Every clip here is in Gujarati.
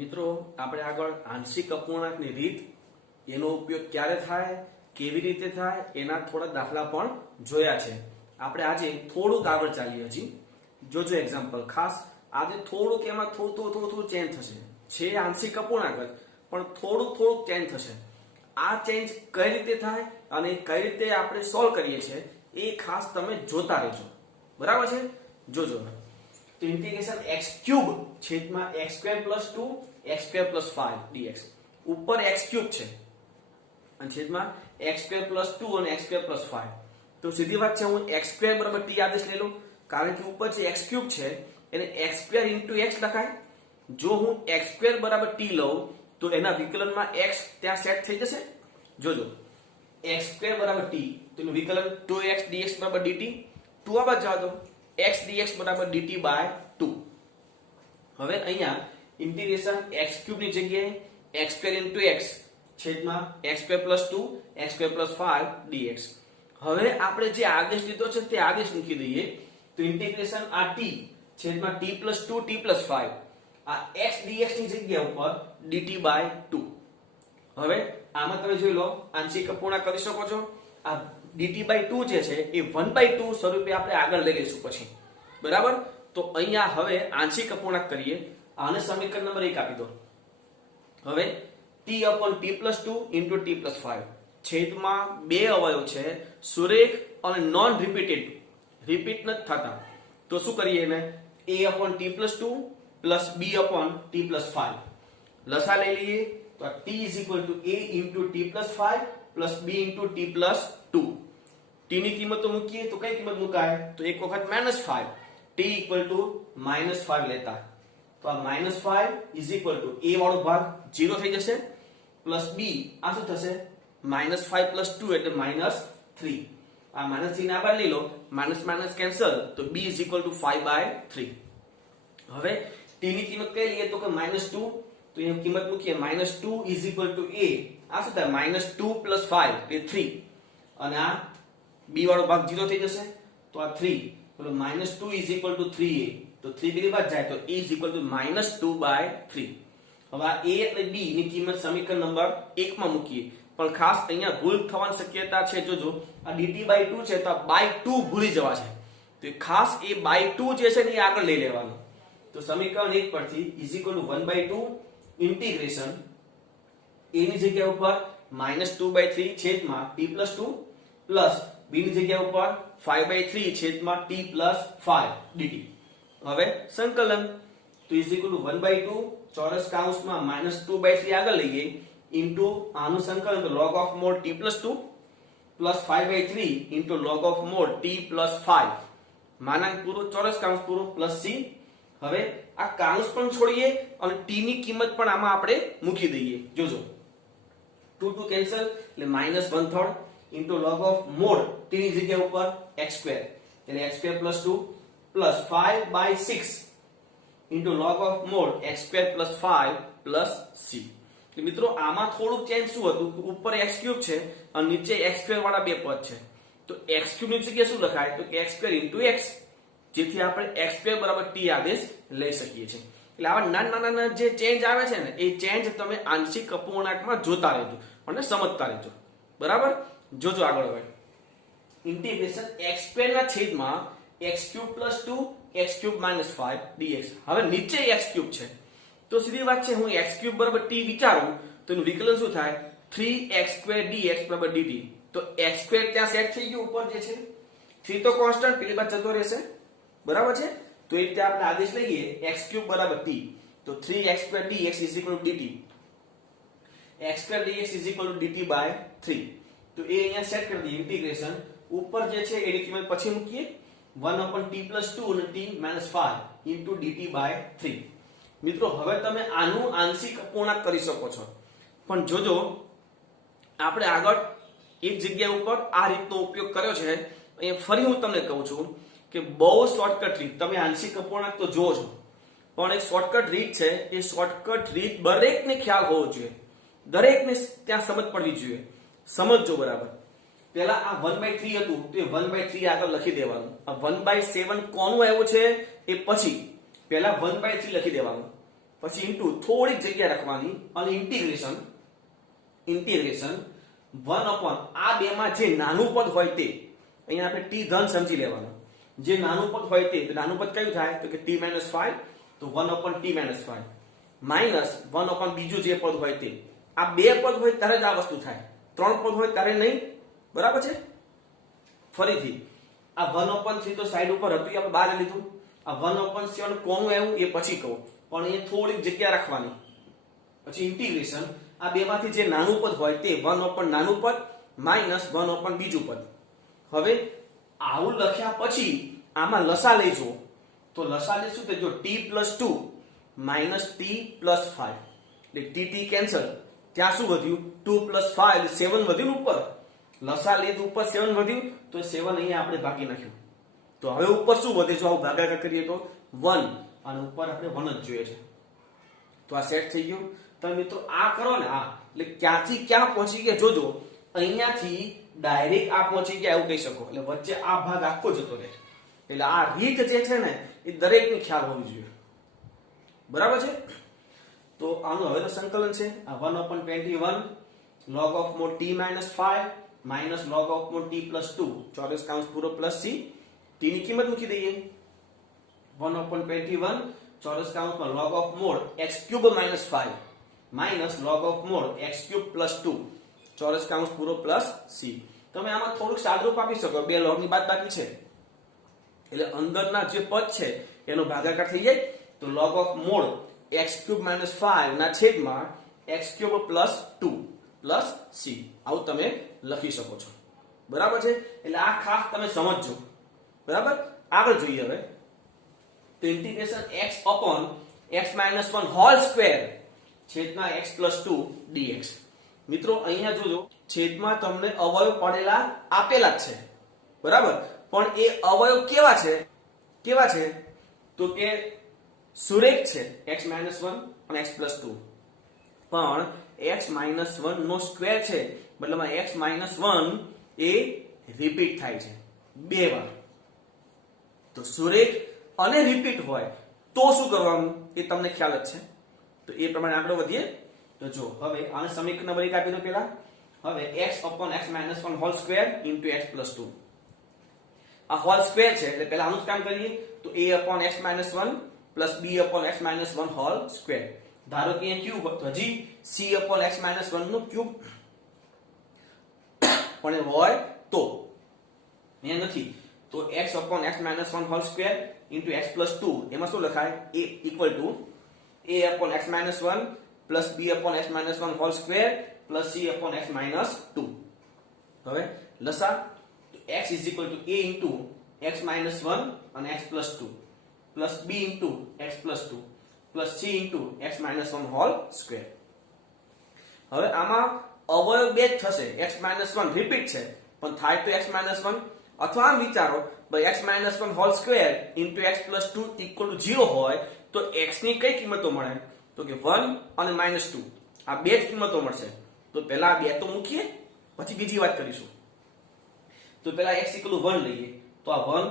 મિત્રો આપણે આગળ આંશિક અપૂર્ણાંકની રીત એનો ઉપયોગ ક્યારે થાય કેવી રીતે થાય એના થોડા દાખલા પણ જોયા છે. આપણે આજે થોડુંક આગળ ચાલીએ હજી જોજો એક્ઝામ્પલ ખાસ આજે થોડુંક એમાં થોડું ચેન્જ થશે. છે આંશિક અપૂર્ણાંક જ પણ થોડુંક ચેન્જ થશે. આ ચેન્જ કઈ રીતે થાય અને કઈ રીતે આપણે સોલ્વ કરીએ છીએ એ ખાસ તમે જોતા રહેજો. બરાબર છે? જોજો. તો ઇન્ટિગ્રેશન x ક્યુબ છેદમાં x square plus 2 x square plus 5 dx ઉપર x ક્યુબ છે અને છેદમાં x સ્ક્વેર પ્લસ 2 અને x સ્ક્વેર પ્લસ 5. તો સીધી વાત છે હું x સ્ક્વેર બરાબર t આદેશ લઈ લઉં કારણ કે ઉપર જે x ક્યુબ છે એને x સ્ક્વેર ઇન્ટુ x લખાય. જો હું x સ્ક્વેર બરાબર t લઉં તો એના વિકલનમાં x ત્યાં સેટ થઈ જશે. જોજો x સ્ક્વેર બરાબર t તો એનું વિકલન 2x dx બરાબર dt 2 આ બાજુ જવા દો x dx બરાબર dt બાય 2. હવે અહીંયા ઇન્ટિગ્રેશન x ક્યુબ ની જગ્યાએ x સ્ક્વેર ઇન્ટુ x છેદમાં x square plus 2 x square plus 5 dx. હવે આપણે જે આદેશ લીધો છે તે આદેશ મૂકી દઈએ તો ઇન્ટિગ્રેશન આ t છેદમાં t પ્લસ 2 t પ્લસ 5 આ x dx ની જગ્યા ઉપર dt બાય 2. હવે આમાં તમે જોઈ લો આંશિક અપૂર્ણાંક કરી શકો છો. આ dt બાય 2 જે છે એ 1/2 સ્વરૂપે આપણે આગળ લઈ લઈશું પછી. બરાબર? તો અહીંયા હવે આંશિક અપૂર્ણાંક કરીએ. આને સમીકરણ નંબર 1 આપી દો. હવે t upon t plus 2 into t plus 5 છેદમાં બે અવયવ છે સુરેખ અને નોન રિપીટેડ રિપીટ નથી થતા તો શું કરીએ એને a upon t plus 2 plus b upon t plus 5 લસા લઈ લઈએ તો t is equal to a into t plus 5 plus b into t plus 2. t ની કિંમત તો મૂકીએ તો કઈ કિંમત મુકાય તો એક વખત -5 t equal to -5 લેતા તો આ -5 is equal to a વાળો ભાગ 0 થઈ જશે પ્લસ b આ શું થશે -5 plus 2 એટલે -3. આ -3 ને આ બાર લઈ લો માઇનસ માઇનસ કેન્સલ તો b is equal to 5/3. હવે t ની કિંમત કઈ લઈએ તો કે -2 તો એની કિંમત મૂકીએ -2 is equal to a આ શું થાય -2 plus 5 એટલે 3 અને આ b વાળો ભાગ 0 થઈ જશે તો આ 3 એટલે -2 is equal to 3a તો 3 બીજી બાજુ જાય તો a is equal to -2/3. હવે આ a એટલે b ની કિંમત સમીકરણ નંબર 1 માં મૂકીએ પણ ખાસ અહીંયા ભૂલ થવાની શક્યતા છે. જોજો આ dt/2 છે તો આ /2 ભૂલી જવા છે તો ખાસ એ /2 જે છે ને એ આગળ લઈ લેવાનું. તો સમીકરણ 1 પરથી is equal to 1/2 integration a ની જગ્યા ઉપર -2/3 છેદમાં t + 2 પ્લસ b ની જગ્યા ઉપર 5/3 છેદમાં t + 5 dt. હવે સંકલન તો is equal to 1/2 ચોરસ કૌંસમાં -2/3 આગળ લઈએ ઇન્ટુ આનું સંકલન તો log of mod t + 2 plus 5/3 into log of mod t + 5 માનાંક પૂરો ચોરસ કૌંસ પૂરો પ્લસ c. હવે આ કૌંસ પણ છોડીએ અને t ની કિંમત પણ આમાં આપણે મૂકી દઈએ. જોજો 2 કેન્સલ એટલે -1/3 into log of mod t ની જગ્યા ઉપર x² એટલે x² + 2 plus 5/6 into log of mod x² + 5 plus c. તો મિત્રો આમાં થોડું ચેન્જ શું હતું ઉપર x³ છે અને નીચે x² વાળા બે પદ છે તો x³ ની જગ્યાએ શું લખાય તો કે x² * x જેથી આપણે x² = t આદેશ લઈ શકીએ છીએ. એટલે આવા નાના જે ચેન્જ આવે છે ને એ ચેન્જ તમે આંશિક અપૂર્ણાંકમાં જોતા રહેજો અને સમજતા રહેજો. બરાબર? જોજો આગળ હવે ઇન્ટિગ્રેશન x² ના છેદમાં x³ + 2 x³ - 5 dx. હવે નીચે x³ છે તો સીધી વાત છે હું x³ = t વિચારું તો એનું વિકલન શું થાય 3x² dx = dt. તો x² ત્યાં સેટ થઈ ગયું ઉપર જે છે 3 તો કોન્સ્ટન્ટ પેલી બાજુ જતો રહેશે. બરાબર છે? તો એ રીતે આપણે આદેશ લઈએ x³ = t તો 3x² dx = dt x² dx = dt/3. તો એ અહીંયા સેટ કરી દઈએ ઇન્ટિગ્રેશન ઉપર જે છે એની કિંમત પછી મૂકીએ 1/t + 2 અને t - 5 * dt/3. મિત્રો હવે તમે આનું આંશિક અપૂર્ણાંક કરી શકો છો પણ જોજો આપણે આગળ એક જગ્યા ઉપર આ રીતનો ઉપયોગ કર્યો છે. અહીંયા ફરી હું તમને કહું છું કે બહુ શોર્ટકટ રીત તમે આંશિક અપૂર્ણાંક તો જોવો છો પણ એક શોર્ટકટ રીત છે એ શોર્ટકટ રીત દરેકને ખ્યાલ હોવો જોઈએ દરેકને ત્યાં સમજ પડવી જોઈએ. સમજજો બરાબર. પહેલા આ 1/3 હતું તો એ 1/3 આગળ લખી દેવાનું. આ 1/7 કોનું આવ્યું છે એ પછી પહેલા 1/3 લખી દેવાનું પછી ઇન્ટુ થોડીક જગ્યા રાખવાની અને ઇન્ટિગ્રેશન 1 અપોન આ બેમાં જે નાનું પદ હોય તે, અહીંયા આપણે t ધન સમજી લેવાનું, જે નાનું પદ હોય તે, તો નાનું પદ કયું થાય તો કે t - 5, તો 1 અપોન t - 5 માઈનસ 1 અપોન બીજું જે પદ હોય તે. આ બે પદ હોય ત્યારે જ આ વસ્તુ થાય, ત્રણ પદ હોય ત્યારે નહીં. બરાબર છે. ફરીથી આ 1 અપોન 3 તો સાઈડ ઉપર હતું, આપણે બહાર લીધું. આ 1 અપોન 7 કોનું આવ્યું એ પછી કહું, પણ અહીંયા થોડીક જગ્યા રાખવાની. પછી ઇન્ટિગ્રેશન આ બેમાંથી જે નાનું પદ હોય તે 1 અપોન નાનું પદ માઈનસ 1 અપોન બીજું પદ. હવે આવું લખ્યા પછી આમાં લસા લઈ જુઓ, તો લસા લે શું થાય, જો t + 2 માઈનસ t + 5 એટલે t કેન્સલ, ત્યાં શું વધ્યું 2 + 5 એટલે 7 વધ્યું ઉપર. લસા લીધું ઉપર 7 વધ્યું, તો 7 અહીંયા આપણે ભાગી નાખ્યું. તો હવે ઉપર શું વધે, જો આવું ભાગાકાર કરીએ તો 1, અને ઉપર આપણે 1 જ જોઈએ છે. તો આ સેટ થઈ ગયું. તો મિત્રો આ કરો ને, આ એટલે ક્યાંથી ક્યાં પહોંચી ગયા જોજો. અહીંયાથી ડાયરેક્ટ આ પહોંચી ગયા એવું કહી શકો, એટલે વચ્ચે આ ભાગ આખો જતો રહે. એટલે આ રીત જે છે ને એ દરેકને ખ્યાલ હોવી જોઈએ. બરાબર છે. તો આનું હવે તો સંકલન છે, આ 1/21 log of mod t - 5 minus log of mod t + 2 ચોરસ કૌંસ પૂરો પ્લસ c. t ની કિંમત મૂકી દઈએ, 1/21 ચોરસ કૌંસમાં log of mod x³ - 5 minus log of mod x³ + 2 ચોરસ કૌંસ પૂરો પ્લસ c. તમે આમાં થોડુંક સાદરૂપ આપી શકો, બે log ની બાદબાકી છે એટલે અંદરના જે પદ છે એનો ભાગાકાર થઈ જાય, તો log of mod x³ - 5 ના છેદમાં x³ + 2 પ્લસ c. આવું તમે લખી શકો છો. બરાબર છે. એટલે આ ખાસ તમે સમજજો. બરાબર. આગળ જોઈએ હવે, તો integration x upon x - 1 whole square છેદમાં x + 2 dx. મિત્રો અહીંયા જોજો, છેદમાં તમને અવયવ પડેલા આપેલા જ છે. બરાબર. પણ એ અવયવ કેવા છે તો કે સુરેખ છે, x - 1 અને x + 2. પણ x - 1 નો સ્ક્વેર છે, મતલબ x - 1 એ રિપીટ થાય છે બે વાર. તો સુરેખ અને રિપીટ હોય તો શું કરવાનું એ તમને ખ્યાલ જ છે. તો એ પ્રમાણે આગળ વધીએ. તો જો હવે આને સમીકરણ નંબર 1 આપી દો પેલા. હવે x upon x - 1 whole square into x + 2. આ હોલ સ્ક્વેર છે એટલે પહેલા આનું જ કામ કરીએ. તો a upon x - 1 plus b upon x - 1 whole square. ધારો કે અહીંયા ક્યુબ, તો હજી c upon x - 1 નો ક્યુબ પણ હોય તો અહીંયા નથી. તો x upon x - 1 whole square into x + 2 એમાં શું લખાય, a equal to a upon x - 1 plus b upon x - 1 whole square plus c upon x - 2. હવે લસા, x is equal to a into x - 1 અને x + 2 plus b into x + 2 plus c into x - 1 whole square. હવે આમાં અવયવ બે જ થશે, x - 1 રિપીટ છે પણ થાય તો x - 1, અથવા આમ વિચારો ભાઈ x - 1 whole square into x + 2 equal to 0 હોય તો x ની કઈ કિંમતો મળે, તો કે 1 અને -2 આ બે જ કિંમતો મળશે. તો પહેલા આ બે તો મૂકીએ પછી બીજી વાત કરીશું. તો પહેલા x = 1 લઈએ, તો આ 1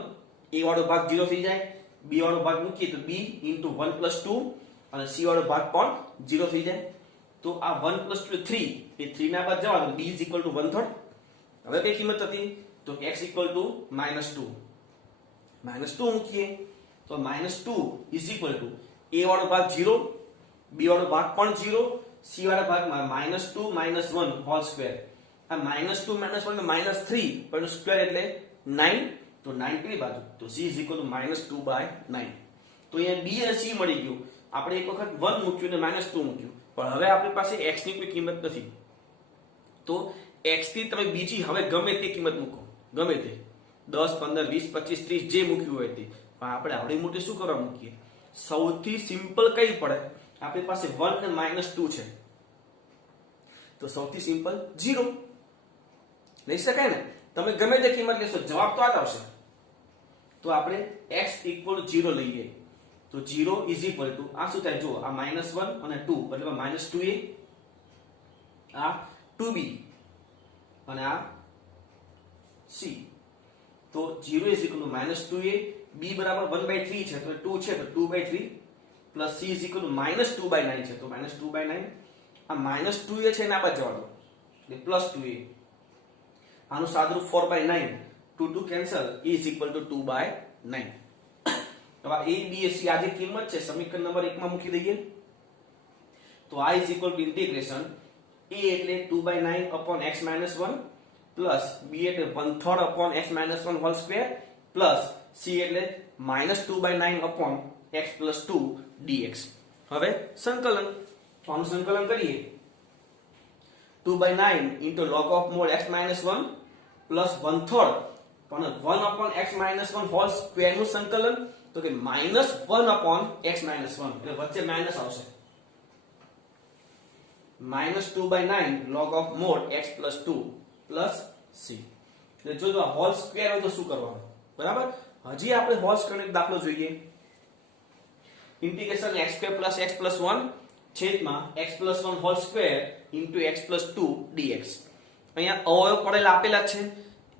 a વાળો ભાગ 0 થઈ જાય, b વાળો ભાગ મૂકીએ તો b into 1 + 2 અને c વાળો ભાગ પણ 0 થઈ જાય. તો આ 1 + 2 3 એ 3 ના બાદ જવાનું, b = 1/3. હવે કઈ કિંમત હતી તો x = -2 મૂકીએ તો -2 = a વાળો ભાગ 0, b વાળો ભાગ પણ 0, c વાળા ભાગમાં -2 - 1 હોલ સ્ક્વેર. આ -2 - 1 એટલે -3 પણ સ્ક્વેર એટલે 9, તો 9 કઈ બાજુ, તો c = -2/9. તો અહીંયા b અને c મળી ગયું. આપણે એક વખત 1 મૂક્યું ને -2 મૂક્યું, પણ હવે આપણી પાસે x ની કોઈ કિંમત નથી. તો x ની તમે બીજી હવે ગમે તે કિંમત મૂકો, ગમે તે 10 15 20 25 30 જે મૂક્યું હોય તે. પણ આપણે આવડી મોટી શું કરવા મૂકીએ, સૌથી સિમ્પલ કઈ પડે, આપણી પાસે 1 ને -2 છે તો સૌથી સિમ્પલ 0 લઈ શકાય ને. તમે ગમે તે કિંમત લેશો જવાબ તો આ જ આવશે. તો આપણે x = 0 લઈએ, તો 0 = આ શું થાય, જો આ -1 અને 2 મતલબ -2a, આ 2b અને આ c. તો 0 = -2a, b = 1/3 છે તો 2 છે તો 2/3 plus c is equal to -2/9 છે, તો -2/9 આ -2a છે એના બાજુ જવા દો એટલે +2a, આનું સાદુરૂપ 4/9, 2 2 cancel, e is equal to 2/9. હવે a b c આ જે કિંમત છે સમીકરણ નંબર 1 માં મૂકી દઈએ તો i is equal to integration a એટલે 2/9 upon x minus 1 plus b એટલે 1/3 upon x minus 1 whole square plus c એટલે -2/9 upon x plus 2 dx. હવે સંકલન, તો આનું સંકલન કરીએ 2/9 into log of mod x minus 1 plus 1/3 પણ 1 upon x minus 1 whole square નું સંકલન તો કે -1 upon x minus 1 એટલે વચ્ચે માઈનસ આવશે -2/9 log of mod x plus 2 plus c. એટલે જો આ હોલ સ્ક્વેર હોય તો શું કરવાનું, બરાબર. હજી આપણે હોલ સ્ક્વેર નો દાખલો જોઈએ. ઇન્ટિગ્રેશન x² + x + 1 છેદમાં x + 1 whole square into x + 2 dx. અહીંયા અવયવ પડેલા આપેલા છે,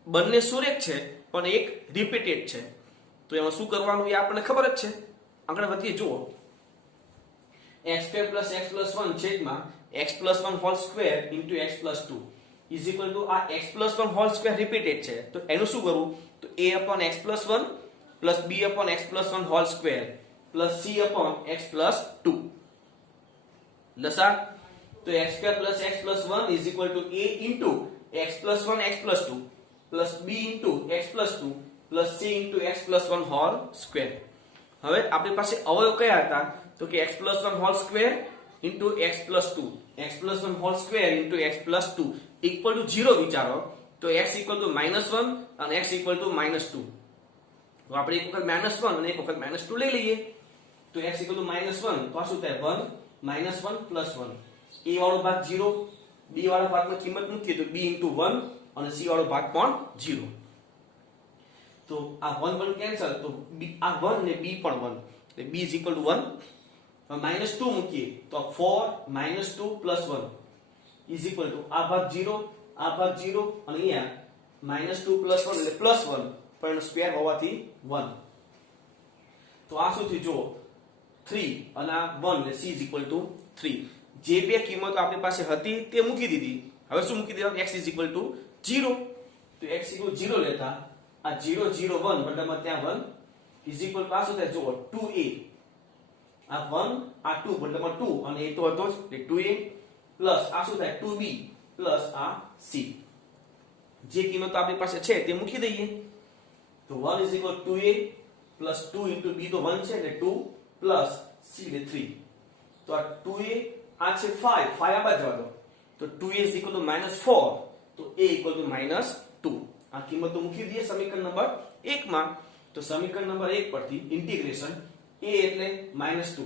બંને સુરેખ છે પણ એક રિપીટેડ છે, તો એમાં શું કરવાનું એ આપણને ખબર જ છે. આગળ વધીએ, જુઓ x² + x + 1 છેદમાં x + 1 whole square into x + 2 is equal to આ x + 1 હોલ સ્ક્વેર રિપીટેડ છે તો એનું શું કરવું, તો a upon x + 1 plus b upon x + 1 whole square plus c upon x + 2 લસા, તો x² + x + 1 is equal to a into x + 1 x + 2 plus b into x + 2 plus c into x + 1 whole square. હવે આપણી પાસે અવયવ કયા હતા, તો કે x + 1 whole square into x + 2, x + 1 whole square into x + 2 equal to 0 વિચારો તો x equal to -1 અને x equal to -2. તો આપણે એક વખત -1 અને એક વખત -2 લઈ લઈએ તો x equal to -1 તો આ શું થાય 1 -1 + 1. a વાળો ભાગ 0, b વાળા ભાગમાં કિંમત મૂકીએ તો b into 1 અને c વાળો ભાગ પણ 0. તો આ 1 1 કેન્સલ તો આ 1 ને b પણ 1 એટલે b is equal to 1. -2 મૂકીએ તો 4 -2 + 1 is equal to આ ભાગ 0 આ ભાગ 0 અને અહીંયા -2 + 1 એટલે +1 પણ એનો સ્ક્વેર હોવાથી 1. તો આ શું થયું, જો 3 અને આ 1 એટલે c is equal to 3. જે બે કિંમતો આપણી પાસે હતી તે મૂકી દીધી. હવે શું મૂકી દેવાનું, x is equal to 0. તો x equal 0 લેતા આ 0 0 1 બરાબર ત્યાં 1 is equal to આ શું થાય, જો 2a, આ 1 આ 2 બરાબર 2 અને એ તો હતો જ એટલે 2a પ્લસ આ શું થાય 2b પ્લસ આ c. જે કિંમતો આપણી પાસે છે તે મૂકી દઈએ તો 1 is equal to 2a plus 2 into b તો 1 છે એટલે 2 plus c એટલે 3. તો આ 2a આ છે 5 આ બાજુ જવા દો તો 2a is equal to -4 તો a equal to -2. આ કિંમતો મૂકી દઈએ સમીકરણ નંબર 1 માં. તો સમીકરણ નંબર 1 પરથી ઇન્ટિગ્રેશન a એટલે -2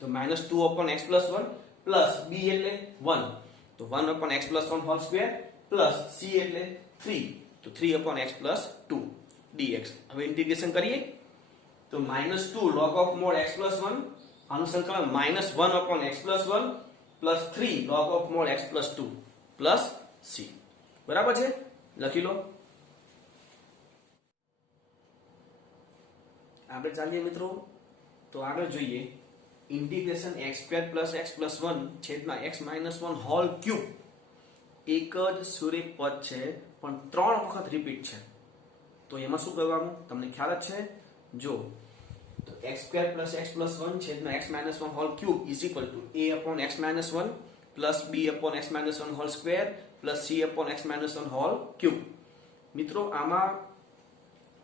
તો -2 upon x + 1 plus b એટલે 1 તો 1 upon x + 1 whole square plus c એટલે 3 તો 3 upon x + 2 dx. હવે ઇન્ટિગ્રેશન કરીએ તો -2 log of mod x + 1 આનું સંકલન -1 upon x + 1 plus 3 log of mod x + 2 plus c. બરાબર છે, લખી લો. આપણે ચાલીએ મિત્રો, તો આગળ જોઈએ ઇન્ટિગ્રેશન x² + x + 1 છેદમાં x - 1 હોલ ક્યુબ. એક જ સુરેખ પદ છે પણ 3 વખત રિપીટ છે તો એમાં શું કરવાનું તમને ખ્યાલ જ છે. જો તો x² + x + 1 છેદમાં x - 1 whole cube is equal to a upon x - 1 plus b upon x - 1 whole square plus c upon x - 1 whole cube. મિત્રો આમાં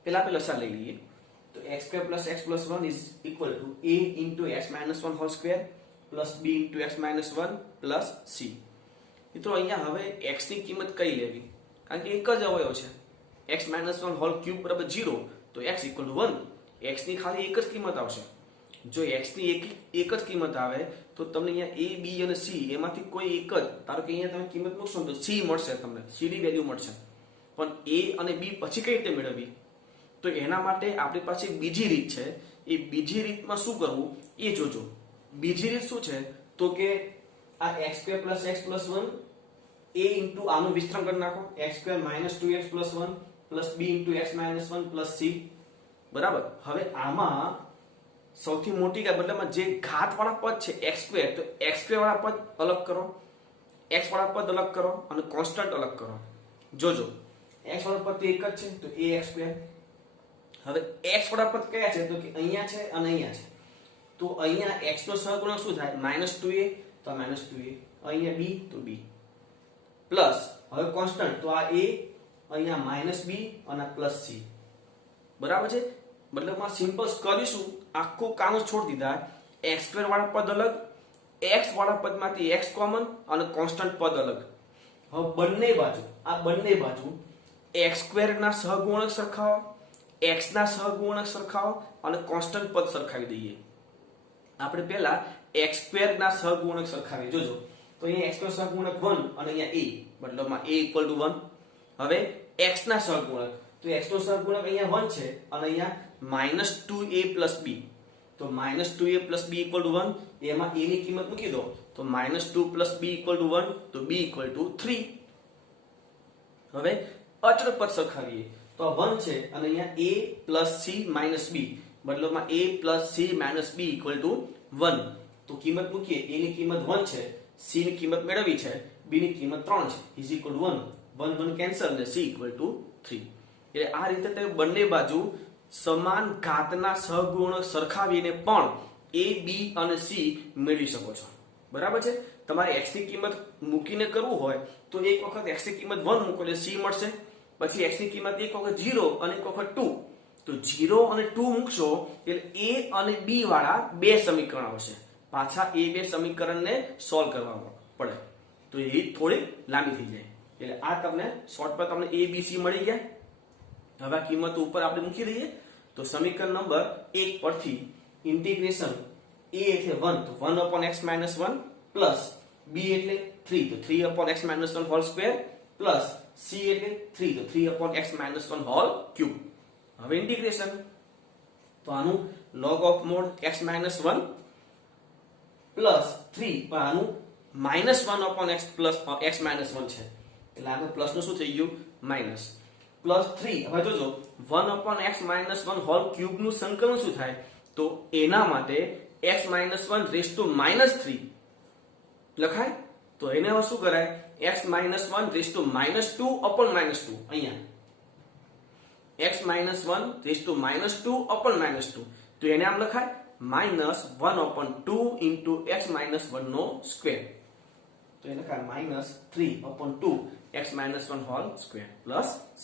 પેલા લસા લઈ લઈએ તો x² + x + 1 is equal to a into x - 1 whole square plus b into x - 1 plus c. મિત્રો અહીંયા હવે x ની કિંમત કઈ લેવી, કારણ કે એક જ અવયવ છે x - 1 હોલ ક્યુબ બરાબર 0 તો x equal to 1. x ની ખાલી એક જ કિંમત આવશે. જો x ની એક જ કિંમત આવે તો તમને અહીંયા a b અને c એમાંથી કોઈ એક જ, ધારો કે અહીંયા તમે કિંમત મૂકશો તો c મળશે, તમને c ની વેલ્યુ મળશે. પણ a અને b પછી કઈ રીતે મેળવવી, તો એના માટે આપણી પાસે બીજી રીત છે. એ બીજી રીતમાં શું કરવું એ જોજો. બીજી રીત શું છે તો કે આ x² + x + 1 a into આનું વિસ્તરણ કરી નાખો x² - 2x + 1 plus b into x - 1 plus c. બરાબર. હવે આમાં સૌથી મોટી મતલબમાં જે ઘાત વાળા પદ છે x² તો x² વાળા પદ અલગ કરો, x વાળા પદ અલગ કરો અને કોન્સ્ટન્ટ અલગ કરો. જોજો x વાળા પદ તો એક જ છે તો ax². હવે x વાળા પદ કયા છે તો કે અહીંયા છે અને અહીંયા છે. તો અહીંયા x નો સહગુણક શું થાય -2a તો -2a, અહીંયા b તો b પ્લસ હવે કોન્સ્ટન્ટ તો આ a અહીંયા -b અને +c. બરાબર છે. મતલબમાં સિમ્પલ કરીશું, આખું કાઉન્સ છોડી દીધા. x² વાળા પદ અલગ, x વાળા પદમાંથી x કોમન અને કોન્સ્ટન્ટ પદ અલગ. હવે બંને બાજુ x² ના સહગુણક સરખાવો, x ના સહગુણક સરખાવો અને કોન્સ્ટન્ટ પદ સરખાવી દઈએ. આપણે પહેલા x² ના સહગુણક સરખાવીએ. જોજો તો અહીંયા x નો સહગુણક 1 અને અહીંયા a, મતલબમાં a = 1. હવે x ના સહગુણક તો x નો સહગુણક અહીંયા 1 છે અને અહીંયા -2a + b. તો -2a + b = 1. એમાં a ની કિંમત મૂકી દો તો -2 + b = 1 તો b = 3. હવે અચળ પદ સરખાવીએ તો 1 છે અને અહીંયા a + c - b, મતલબમાં a + c - b = 1. તો કિંમત મૂકીએ, a ની કિંમત 1 છે, c ની કિંમત મેળવી છે, b ની કિંમત 3 છે, = 1. 1 1 કેન્સલ ને c = 3. એટલે આ રીતે તમે બંને બાજુ સમાન ઘાતના સહગુણક સરખાવીને પણ a b અને c મેળવી શકો છો. બરાબર છે. તમારે x ની કિંમત મૂકીને કરવું હોય તો એક વખત x ની કિંમત 1 મૂકો એટલે c મળશે, પછી x ની કિંમત એક વખત 0 અને એક વખત 2. તો 0 અને 2 મૂકશો એટલે a અને b વાળા બે સમીકરણ આવશે. પાછા એ બે સમીકરણને સોલ્વ કરવા પડે તો એ થોડી લાંબી થઈ જાય. એટલે આ તમને શોર્ટમાં તમને a b c મળી ગયા. હવે આ કિંમતો ઉપર આપણે મૂકી દઈએ તો સમીકરણ નંબર 1 પરથી ઇન્ટિગ્રેશન a એટલે 1 તો 1/x - 1 પ્લસ b એટલે 3 તો 3/x - 1 whole square plus c એટલે 3 તો 3/x - 1 હોલ ક્યુબ. હવે ઇન્ટિગ્રેશન તો આનું log of mod x - 1 plus 3 પણ આનું -1/x પ્લસ x - 1 છે એટલે આગળ પ્લસ નું શું થઈ ગયું માઈનસ પ્લસ 3. હવે જોજો 1/x - 1 હોલ ક્યુબ નું સંકલન શું થાય તો એના માટે x - 1 * -3 લખાય. તો એને હવે શું કરાય x - 1 * -2/-2 અહીંયા x - 1 * -2/-2 તો એને આમ લખાય -1/2 × x - 1 નો સ્ક્વેર. તો એને લખાય -3/2 x - 1 whole square plus c.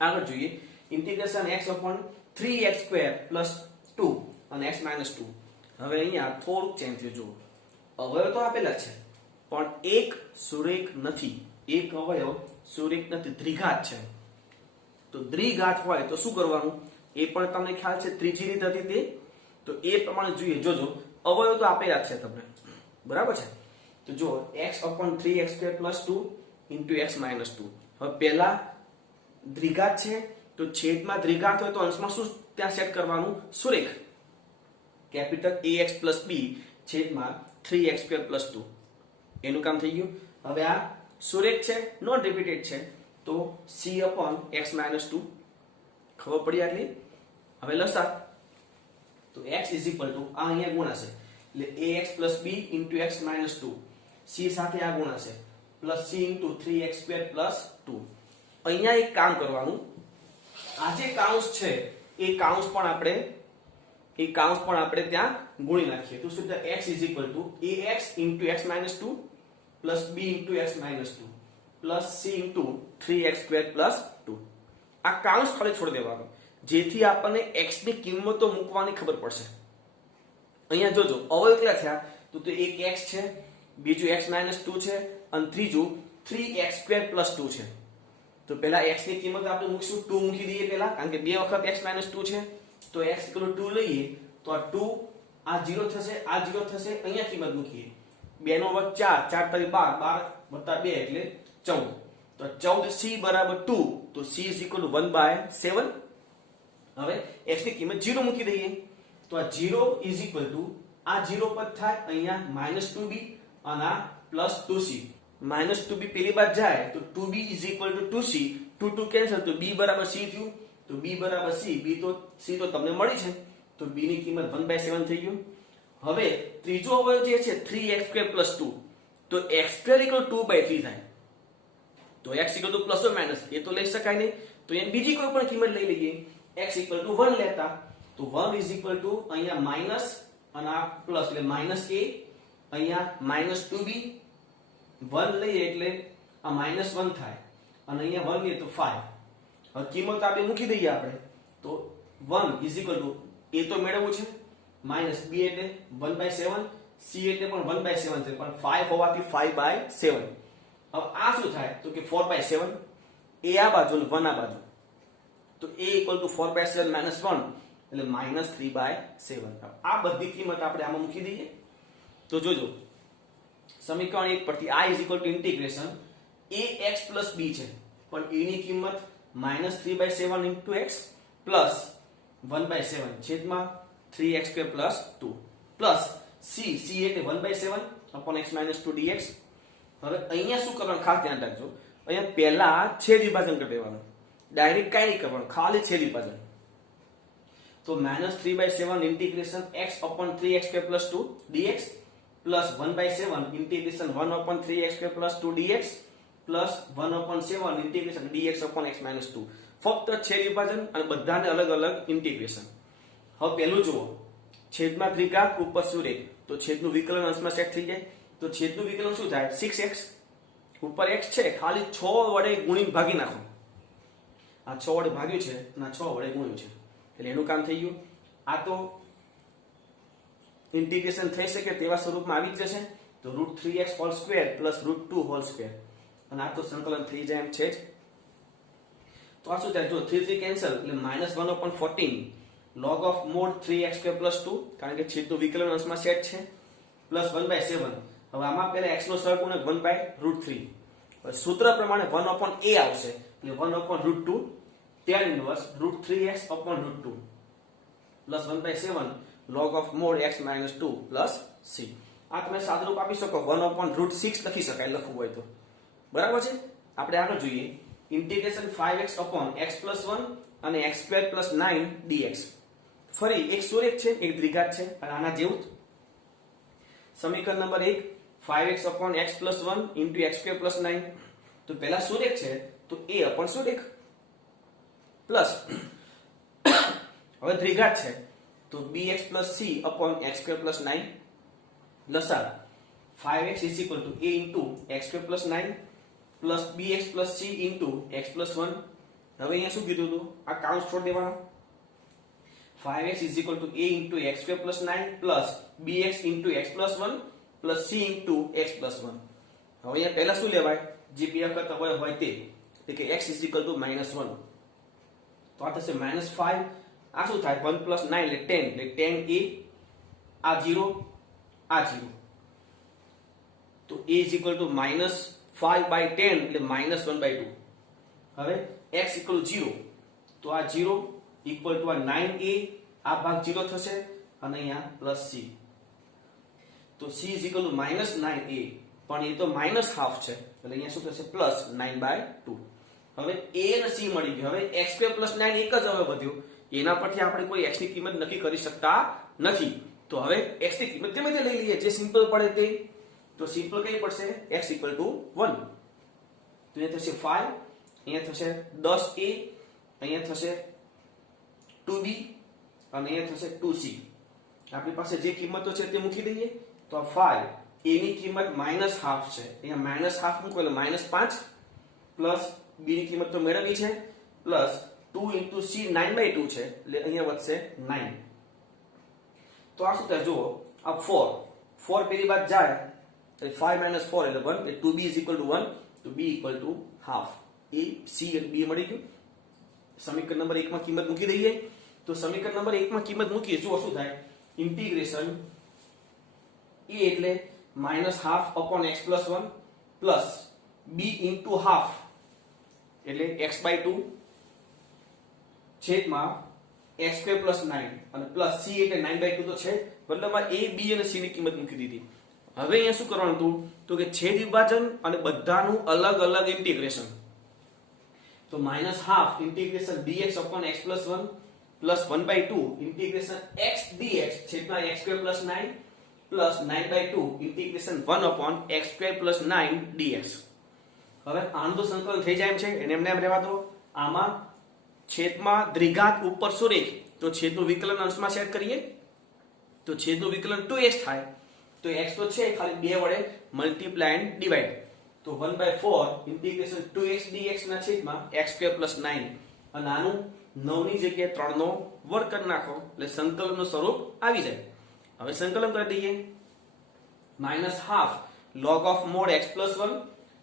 આગળ જોઈએ ઇન્ટિગ્રેશન x/3x² + 2 અને x - 2. હવે અહીંયા થોડુંક ચેન્જ થયું. જુઓ અવયવ તો આપેલા છે પણ એક સુરેખ નથી, એક અવયવ સુરેખ નથી, દ્વિઘાત છે. તો દ્વિઘાત હોય તો શું કરવાનું એ પણ તમને ખ્યાલ છે, ત્રીજી રીત હતી તે. તો એ પ્રમાણે જોઈએ. જોજો અવયવ તો આપેલા છે તમને, બરાબર છે. તો જો x/3x² + 2 × x - 2. હવે પહેલા દ્વિઘાત છે તો છેદમાં દ્વિઘાત હોય તો અંશમાં શું ત્યાં સેટ કરવાનું સુરેખ, કેપિટલ ax + b છેદમાં 3x² + 2. એનું કામ થઈ ગયું. હવે આ સુરેખ છે, નોન રિપીટેડ છે તો c/x - 2 ખબર પડી આટલી. હવે લસાઅ તો x = આ અહીંયા ગુણાશે એટલે ax + b × x - 2, c સાથે આ ગુણાશે પ્લસ c × 3x² + 2. અહીંયા એક કામ કરવાનું, આ જે કાઉન્સ છે એ કાઉન્સ પણ આપણે ત્યાં ગુણી નાખીએ તો શું થાય x = ax × x - 2 plus b × x - 2 plus c × 3x² + 2. આ કાઉન્સ ખાલી છોડી દેવાનો જેથી આપણને x ની કિંમતો મૂકવાની ખબર પડશે. અહીંયા જોજો અવયવ કેટલા થયા તો એક x છે, બીજું x - 2 છે અને ત્રીજું 3x² + 2 છે. તો પહેલા x ની કિંમત આપણે મૂકશું, 2 મૂકી દઈએ પહેલા કારણ કે બે વખત x - 2 છે. તો x = 2 લઈએ તો આ 2 આ 0 થશે, આ 0 થશે, અહીંયા કિંમત મૂકીએ 2 નો વર્ગ 4 4 × 12 12 + 2 એટલે 14. તો 14c = 2 તો c = 1/7. હવે x ની કિંમત 0 મૂકી દઈએ તો આ 0 = આ 0 પદ થાય અહીંયા -2b અને આ +2c. -2b પેલી બાદ જાય તો 2b = 2c, 2 2 કેન્સલ તો b = c થયું. તો b = c, b તો c તો તમને મળી છે તો b ની કિંમત 1/7 થઈ ગયું. હવે ત્રીજો અવયવ જે છે 3x² + 2, તો x² = 2/3 થાય. તો x = પ્લસ ઓર માઈનસ એ તો લઈ શકાય નહીં, તો એમ બીજી કોઈ પણ કિંમત લઈ લઈએ. x = 1 લેતા તો 1 = અહીંયા માઈનસ અને આ પ્લસ એટલે -a, અહીંયા -2b. 1 લઈએ એટલે આ -1 થાય અને અહીંયા 1 લઈએ તો 5. હવે કિંમત આપણે મૂકી દઈએ આપણે તો 1 = એ તો મેળવવું છે, -b એટલે 1/7, c એટલે પણ 1/7 છે, પણ 5 હોવાથી 5/7. હવે આ શું થાય તો કે 4/7, a આ બાજુ અને 1 આ બાજુ, તો a = 4/7 - 1 એટલે -3/7. આ બધી કિંમત આપણે આમાં મૂકી દઈએ તો જોજો સમીકરણ 1 પરથી I = ઇન્ટિગ્રેશન ax + b છે, પણ a ની કિંમત -3/7 * x પ્લસ 1/7 છેદમાં 3x² + 2 પ્લસ c એટલે 1/7 / x - 2 dx. હવે અહીંયા શું કરવાનું ખાસ ધ્યાન રાખજો, અહીંયા પહેલા છેદ વિભાજન કરી દેવાનું, ડાયરેક્ટ કાઈ નહીં કરવાનું, ખાલી છેદ વિભાજન. તો -3/7 integration x / 3x² + 2 dx plus 1/7 integration 1 / 3x² + 2 dx plus 1/7 integration dx / x - 2. ફક્ત છેદ વિભાજન અને બધાને અલગ અલગ ઇન્ટિગ્રેશન. હવે પહેલું જુઓ, છેદમાં ત્રિઘાત ઉપર સુરેખ, તો છેદનું વિકલન અંશમાં સેટ થઈ જાય. તો છેદનું વિકલન શું થાય 6x, ઉપર x છે ખાલી 6 વડે ગુણીને ભાગી નાખો. આ 6 વડે ભાગ્યું છે અને આ 6 વડે ગુણ્યું છે એટલે એનું કામ થઈ ગયું. આ તો ઇન્ટિગ્રેશન થઈ શકે તેવા સ્વરૂપમાં આવી જ જશે, તો √3x² + √2² અને આ તો સંકલન થઈ જાય એમ છે જ. તો આ શું થાય જો 3 3 કેન્સલ એટલે -1/14 log of mod 3x² + 2, કારણ કે છેદનું વિકલન અંશમાં સેટ છે, પ્લસ 1/7. હવે આમાં પહેલા x નો સહગુણક 1/√3. હવે સૂત્ર પ્રમાણે 1/a આવશે એટલે 1/√2 tan inverse √3x / √2 plus 1/7 log of mod x - 2 plus c. આ તમે સાદુરૂપ આપી શકો 1/√6 લખી શકાય લખવું હોય તો, બરાબર છે. આપણે આગળ જોઈએ ઇન્ટિગ્રેશન 5x / x + 1 અને x² + 9 dx. ફરી એક સુરેખ છે એક દ્વિઘાત છે અને આના જેવું સમીકરણ નંબર 1 5x / x + 1 * x² + 9. તો પહેલા સુરેખ છે તો a / સુરેખ પ્લસ હવે દ્વિઘાત છે તો bx + c / x² + 9 લસા 5x = a * x² + 9 plus bx + c * x + 1. હવે અહીંયા શું કીધું હતું આ કાઉન્સ છોડી દેવાનો. 5x = a * x² + 9 plus bx * x + 1 plus c * x + 1. હવે અહીંયા પહેલા શું લેવાય જે બે વખત અવયવ હોય તે, એટલે કે x = -1. તો આ થશે -5. આ શું થાય 1 + 9 એટલે 10 એટલે 10a, આ 0 આ 0. તો a = -5/10 એટલે -1/2. હવે x = 0 તો આ 0 = આ 9a, આ ભાગ 0 થશે અને અહીંયા પ્લસ c. તો c = -9a, પણ એ તો -½ છે એટલે અહીંયા શું થશે પ્લસ 9/2. હવે a અને c મળી ગયું. હવે x² + 9 એક જ અવયવ વધ્યો, એના પરથી આપણે કોઈ x ની કિંમત નક્કી કરી શકતા નથી. તો હવે x ની કિંમત ગમે તે લઈ લઈએ જે સિમ્પલ પડે તે. તો સિમ્પલ કઈ પડશે x = 1. તો અહીંયા થશે 5, અહીંયા થશે 10a, અહીંયા થશે 2b અને અહીંયા થશે 2c. આપણી પાસે જે કિંમતો છે તે મૂકી દઈએ તો આ 5 a ની કિંમત -½ છે, અહીંયા -½ મૂકો એટલે -5 પ્લસ b ની કિંમત તો મેળવી છે પ્લસ 2 * c 9/2 છે એટલે અહીંયા વધશે 9. તો આ શું થાય જુઓ આ 4 પેલી બાદ જાય એટલે 5 - 4 એટલે 1 એટલે 2b = 1 તો b = ½ a c અને b મળી ગયું. સમીકરણ નંબર 1 માં કિંમત મૂકી દઈએ તો સમીકરણ નંબર 1 માં કિંમત મૂકીએ જુઓ શું થાય ઇન્ટિગ્રેશન a એટલે -½ / x + 1 પ્લસ b * ½ એટલે x/2 છેદમાં x² + 9 અને પ્લસ c એટલે 9/2 તો છે, મતલબમાં a b અને c ની કિંમત મૂકી દીધી. હવે અહીંયા શું કરવાનું હતું તો કે છેદ વિભાજન અને બધાનું અલગ અલગ ઇન્ટિગ્રેશન. તો -½ integration dx / x + 1 plus 1/2 integration x dx છેદમાં x² plus 9 plus 9/2 integration 1/x² plus 9 dx. હવે આનું તો સંકલન થઈ જાય એમ છે, એને એમને એમ રહેવા દો. આમાં છેદમાં દ્વિઘાત ઉપર સુરેખ, તો છેદનું વિકલન અંશમાં સેટ કરીએ તો છેદનું વિકલન 2x થાય. તો x તો છે ખાલી 2 વડે મલ્ટીપ્લાય એન્ડ ડિવાઈડ. તો 1/4 ઇન્ટિગ્રેશન 2x dx ના છેદમાં x² પ્લસ 9. અને આનું 9 ની જગ્યાએ 3 નો વર્ગ કરી નાખો એટલે સંકલનનું સ્વરૂપ આવી જાય. હવે સંકલન કરી દઈએ. -half log of mod x plus 1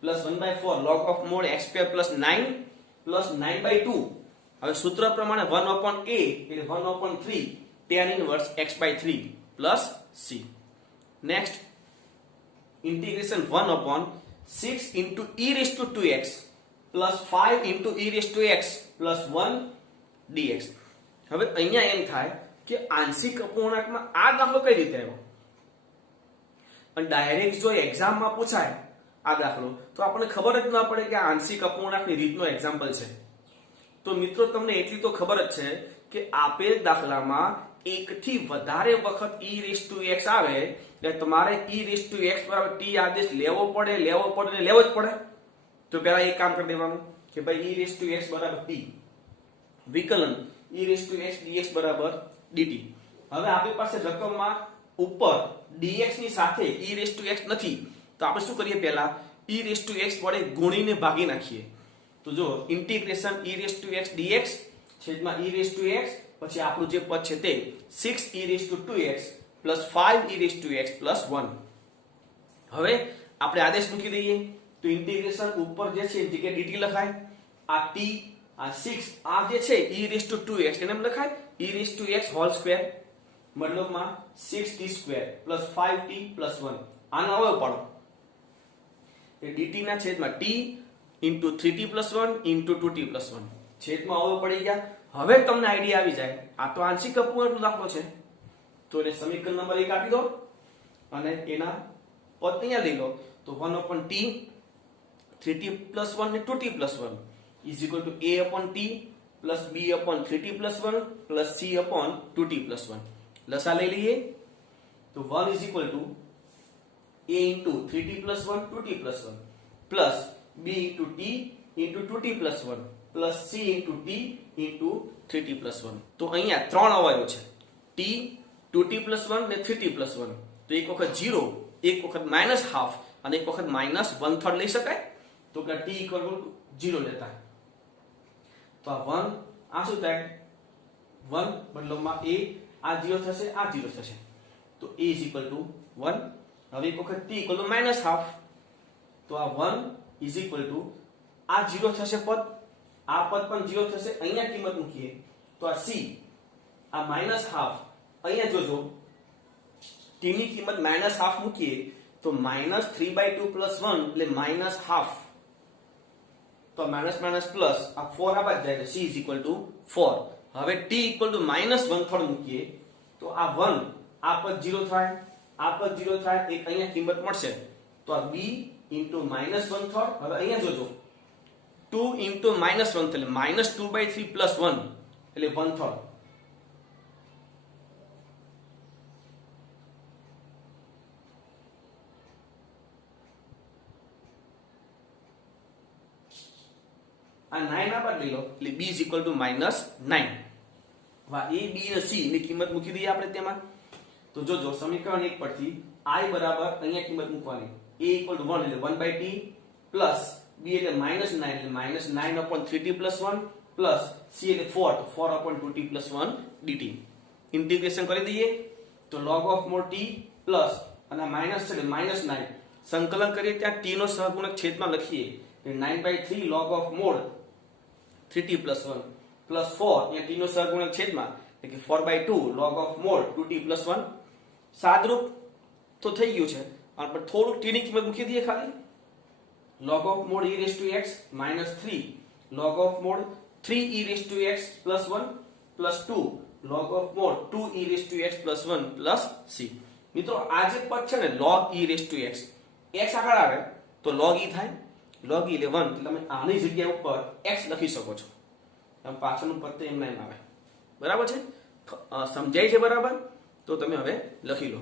plus 1/4 log of mod x² plus 9 plus 9/2. હવે સૂત્ર પ્રમાણે 1/a એટલે 1/3 tan inverse x/3 plus c. Next integration 1/6 into e raised to 2x plus 5 into e raised to x plus 1 dx. હવે અહીંયા એમ થાય કે આંશિક અપૂર્ણાંકમાં આ દાખલો કઈ રીતે આવ્યો? અને ડાયરેક્ટ જો એક્ઝામમાં પૂછાય આ દાખલો તો આપણને ખબર જ ના પડે કે આ આંશિક અપૂર્ણાંકની રીતનો એક્ઝામ્પલ છે. તો મિત્રો તમને એટલી તો ખબર જ છે કે આપેલ દાખલામાં એકથી વધારે વખત e raised to x આવે એટલે તમારે e raised to x બરાબર t આદેશ લેવો પડે ને લેવો જ પડે. તો પહેલા એક કામ કરી દેવાનું કે ભાઈ e raised to x બરાબર t વિકલન e raised to x dx બરાબર dt. હવે આપણી પાસે રકમમાં ઉપર dx ની સાથે e raised to x નથી તો આપણે શું કરીએ? પહેલા e raised to x વડે ગુણીને ભાગી નાખીએ. તો જો integration e raised to x dx છેદમાં e raised to x પછી આપણું જે પદ છે તે 6 e raised to 2x plus 5 e raised to x plus 1. હવે આપણે આદેશ મૂકી દઈએ તો ઇન્ટિગ્રેશન ઉપર જે છે જગ્યાએ dt લખાય. આ t આ 6 આ જે છે e raised to 2x એને એમ લખાય e raised to x whole square મતલબમાં 6t² plus 5t plus 1. આનો અવયવ પાડો એ dt ના છેદમાં t into 3t plus 1 into 2t plus 1 છેદમાં અવયવ પડી ગયા. હવે તમને આઈડિયા આવી જાય આ તો આંશિક અપૂર્ણાંકનો દાખલો છે તો એને સમીકરણ નંબર 1 આપી દો અને એના પદ અહીંયા લઈ લો. તો 1/t 3t plus 1 ને 2t plus 1 is equal to a/t plus b/3t plus 1 plus c/2t plus 1. લસા લઈ લઈએ તો 1 is equal to a into 3t plus 1 2t plus 1 plus b into t into 2t plus 1 plus c into t into 3t plus 1. તો અહીંયા ત્રણ અવયવ છે t 2t plus 1 ને 3t plus 1. તો એક વખત 0 એક વખત -half અને એક વખત -1/3 લઈ શકાય. તો કે t = 0 લેતા તો આ 1 આ શું થાય 1 મતલબમાં a આ 0 થશે આ 0 થશે તો a = 1. હવે એક વખત t = -half તો આ 1 = આ 0 થશે પદ આ પદ પણ 0 થશે. અહીંયા કિંમત મૂકીએ તો આ c આ -half અહીંયા જોજો t ની કિંમત -half મૂકીએ તો -3/2 plus 1 એટલે -half. તો માઈનસ પ્લસ આ 4 આ બાદ જાય તો c = 4. હવે t = -1/3 મૂકીએ તો આ 1 આ પદ 0 થાય આ પદ 0 થાય એક અહીંયા કિંમત મળશે તો આ b * -1/3. હવે અહીંયા જોજો 2 * -1 એટલે -2/3 plus 1 એટલે 1/3. આ 9 આ બાદ લઈ લો એટલે b = -9. હવે a b અને c ની કિંમત મૂકી દઈએ આપણે તેમાં. તો જોજો સમીકરણ 1 પરથી i બરાબર અહીંયા કિંમત મૂકવાની a = 1 એટલે 1/t plus b એટલે -9 એટલે -9/3t plus 1 plus c એટલે 4 તો 4/2t plus 1 dt. ઇન્ટિગ્રેશન કરી દઈએ તો log of mod t plus અને માઈનસ છે એટલે -9 સંકલન કરીએ ત્યાં t નો સહગુણક છેદમાં લખીએ એટલે 9/3 log of mod 3t plus 1 plus 4 અહીંયા t નો સહગુણક છેદમાં એટલે કે 4/2 log of mod 2t plus 1. સાદરૂપ તો થઈ ગયું છે પણ થોડુંક t ની કિંમત મૂકી દઈએ ખાલી log of mod e raised to x -3 log of mod 3 e raised to x plus 1 plus 2 log of mod 2 e raised to x plus 1 plus c. મિત્રો આ જે પદ છે ને log e raised to x x આગળ આવે તો log e થાય log e એટલે 1 એટલે તમે આની જગ્યા ઉપર x લખી શકો છો. તમે પાછળનું પદ તો એમ ના આવે બરાબર છે? સમજાય છે બરાબર? તો તમે હવે લખી લો.